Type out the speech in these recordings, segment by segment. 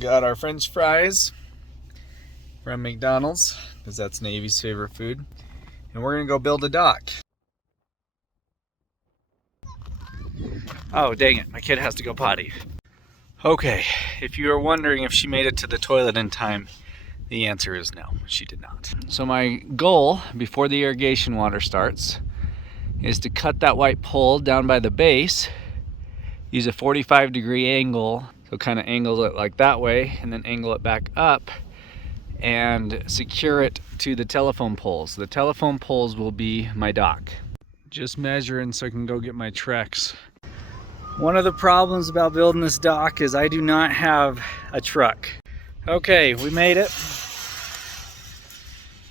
Got our French fries from McDonald's, because that's Navy's favorite food. And we're gonna go build a dock. Oh, dang it, my kid has to go potty. Okay, if you are wondering if she made it to the toilet in time, the answer is no, she did not. So my goal before the irrigation water starts is to cut that white pole down by the base, use a 45-degree angle, so kind of angle it like that way, and then angle it back up and secure it to the telephone poles. The telephone poles will be my dock. Just measuring so I can go get my Trex. One of the problems about building this dock is I do not have a truck. Okay, we made it.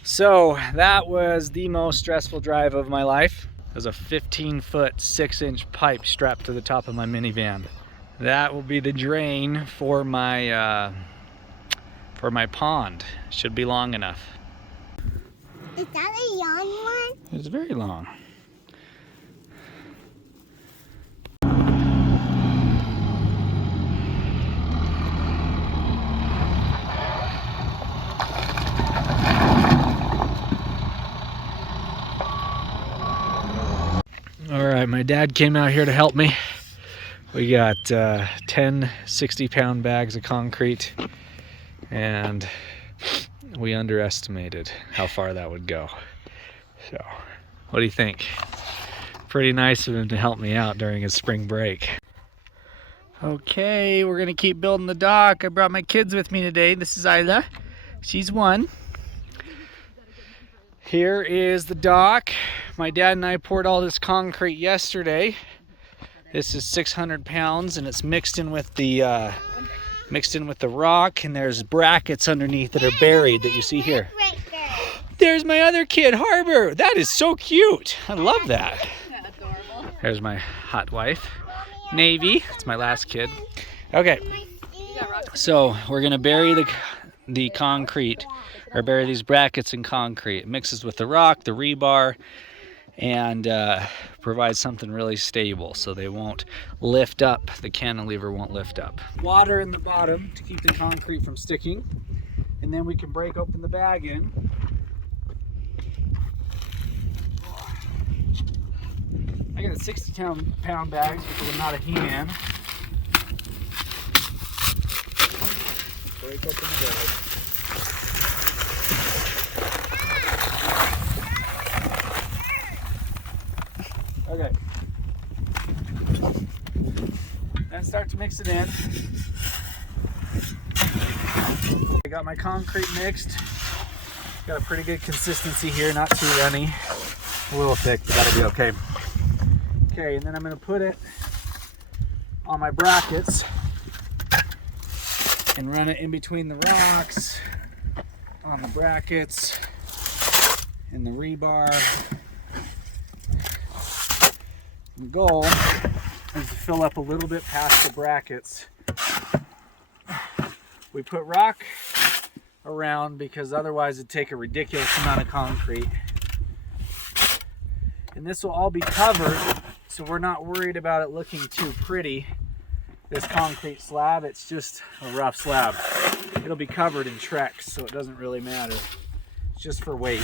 So that was the most stressful drive of my life. There's a 15-foot 6-inch pipe strapped to the top of my minivan. That will be the drain for my pond. Should be long enough. Is that a long one? It's very long. All right, my dad came out here to help me. We got 10 60-pound bags of concrete, and we underestimated how far that would go. So, what do you think? Pretty nice of him to help me out during his spring break. Okay, we're gonna keep building the dock. I brought my kids with me today. This is Isla. She's one. Here is the dock. My dad and I poured all this concrete yesterday. This is 600 pounds, and it's mixed in with the rock, and there's brackets underneath that are buried that you see here. There's my other kid, Harbor. That is so cute. I love that. There's my hot wife, Navy. It's my last kid. Okay, so we're gonna bury the concrete, or bury these brackets in concrete. It mixes with the rock, the rebar, and provides something really stable so they won't lift up. The cantilever won't lift up. Water in the bottom to keep the concrete from sticking, and then we can break open the bag in. I got a 60-pound bag because I'm not a he-man. Break open the bag. Okay. Then start to mix it in. I got my concrete mixed. Got a pretty good consistency here, not too runny. A little thick, but that'll be okay. Okay, and then I'm gonna put it on my brackets and run it in between the rocks, on the brackets, and the rebar. The goal is to fill up a little bit past the brackets. We put rock around because otherwise it'd take a ridiculous amount of concrete. And this will all be covered, so we're not worried about it looking too pretty, this concrete slab. It's just a rough slab. It'll be covered in Trex, so it doesn't really matter. It's just for weight.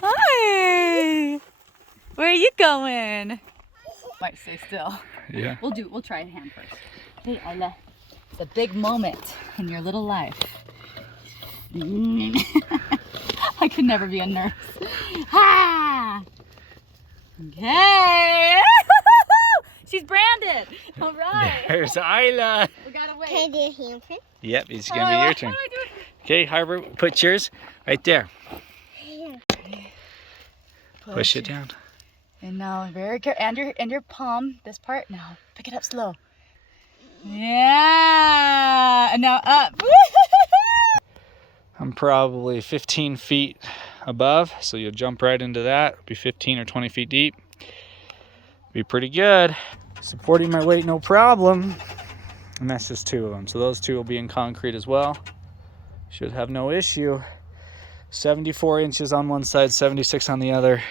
Hi! Where are you going? Might stay still. Yeah. We'll try a hand first. Hey, Isla. It's a big moment in your little life. I could never be a nurse. Ha! Okay. She's branded. All right. There's Isla. We gotta wait. Can I do a hand print? Yep, it's gonna be your turn. Okay, Harbor, put yours right there. Push it down. And now very careful. And your palm, this part. Now pick it up slow. Yeah. And now up. I'm probably 15 feet above, so you'll jump right into that. It'll be 15 or 20 feet deep. Be pretty good. Supporting my weight, no problem. And that's just 2 of them. So those 2 will be in concrete as well. Should have no issue. 74 inches on one side, 76 on the other.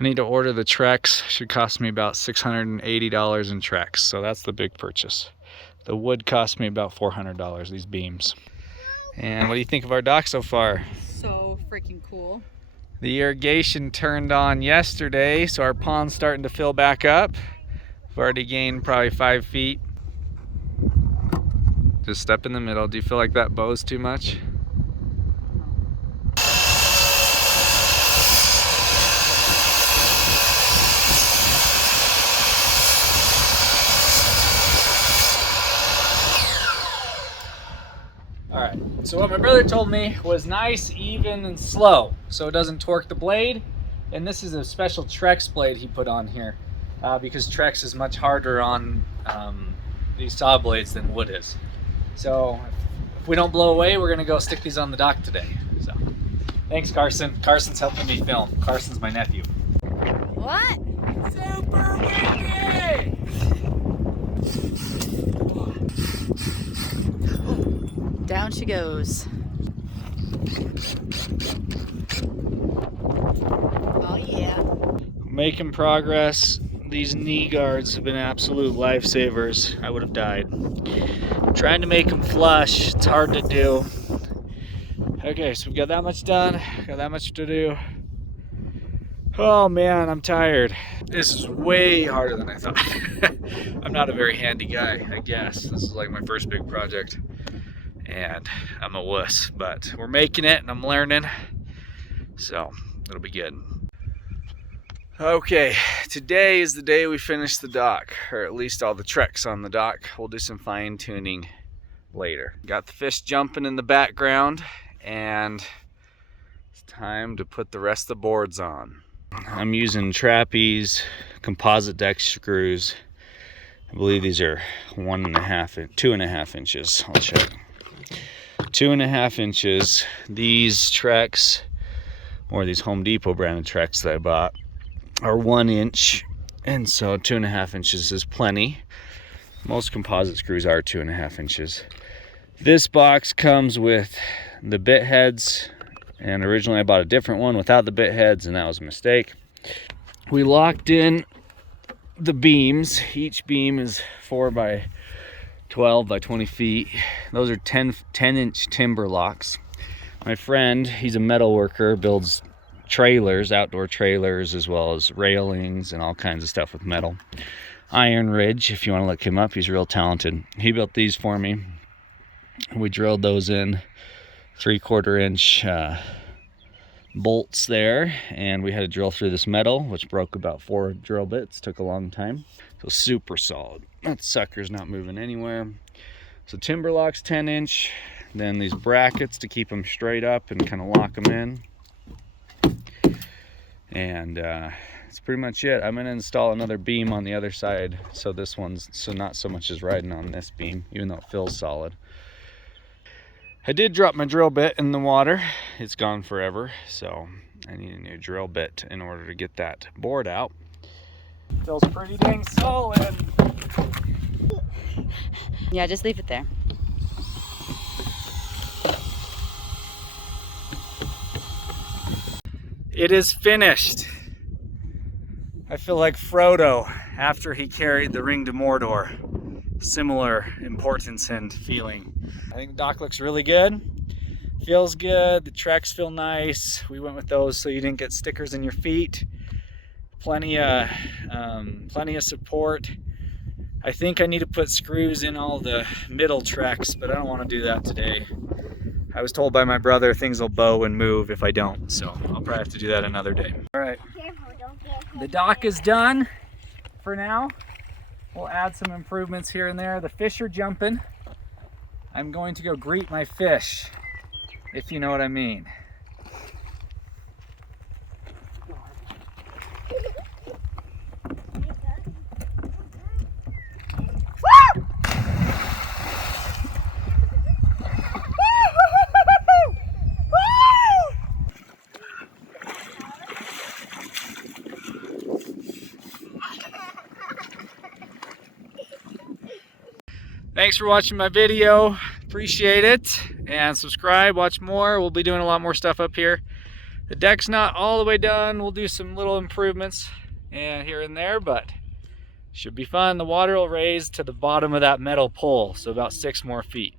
I need to order the Trex. Should cost me about $680 in Trex, so that's the big purchase. The wood cost me about $400, these beams. And what do you think of our dock so far? So freaking cool. The irrigation turned on yesterday, so our pond's starting to fill back up. We've already gained probably 5 feet. Just step in the middle. Do you feel like that bow's too much? Alright, so what my brother told me was nice, even, and slow, so it doesn't torque the blade. And this is a special Trex blade he put on here, because Trex is much harder on these saw blades than wood is. So if we don't blow away, we're going to go stick these on the dock today. So thanks, Carson. Carson's helping me film. Carson's my nephew. What? Super windy! Down she goes. Oh yeah. Making progress. These knee guards have been absolute lifesavers. I would have died. I'm trying to make them flush. It's hard to do. Okay, so we've got that much done. Got that much to do. Oh man, I'm tired. This is way harder than I thought. I'm not a very handy guy, I guess. This is like my first big project. And I'm a wuss, but we're making it and I'm learning. So it'll be good. Okay, today is the day we finish the dock, or at least all the Trex on the dock. We'll do some fine tuning later. Got the fish jumping in the background, and it's time to put the rest of the boards on. I'm using trapeze composite deck screws. I believe these are 2.5 inches. I'll check. 2.5 inches. These Trex, or these Home Depot branded Trex that I bought, are 1 inch, and so 2.5 inches is plenty. Most composite screws are 2.5 inches. This box comes with the bit heads, and originally I bought a different one without the bit heads, and that was a mistake. We locked in the beams. Each beam is 4 by 12 by 20 feet. Those are 10-inch timber locks. My friend, he's a metal worker, builds trailers, outdoor trailers, as well as railings and all kinds of stuff with metal. Iron Ridge, if you want to look him up, he's real talented. He built these for me. We drilled those in 3/4 inch bolts there, and we had to drill through this metal, which broke about 4 drill bits. Took a long time. So super solid. That sucker's not moving anywhere. So timber locks 10-inch, then these brackets to keep them straight up and kind of lock them in. And that's pretty much it. I'm gonna install another beam on the other side, so this one's not so much as riding on this beam, even though it feels solid. I did drop my drill bit in the water. It's gone forever, so I need a new drill bit in order to get that board out. Feels pretty dang solid. Yeah, just leave it there. It is finished. I feel like Frodo after he carried the ring to Mordor. Similar importance and feeling. I think the dock looks really good. Feels good. The Trex feel nice. We went with those so you didn't get stickers in your feet. Plenty of support. I think I need to put screws in all the middle Trex, but I don't want to do that today. I was told by my brother things will bow and move if I don't, so I'll probably have to do that another day. All right, the dock is done for now. We'll add some improvements here and there. The fish are jumping. I'm going to go greet my fish, if you know what I mean. Thanks for watching my video. Appreciate it. And subscribe, watch more. We'll be doing a lot more stuff up here. The deck's not all the way done. We'll do some little improvements and here and there, but should be fun. The water will raise to the bottom of that metal pole, so about 6 more feet.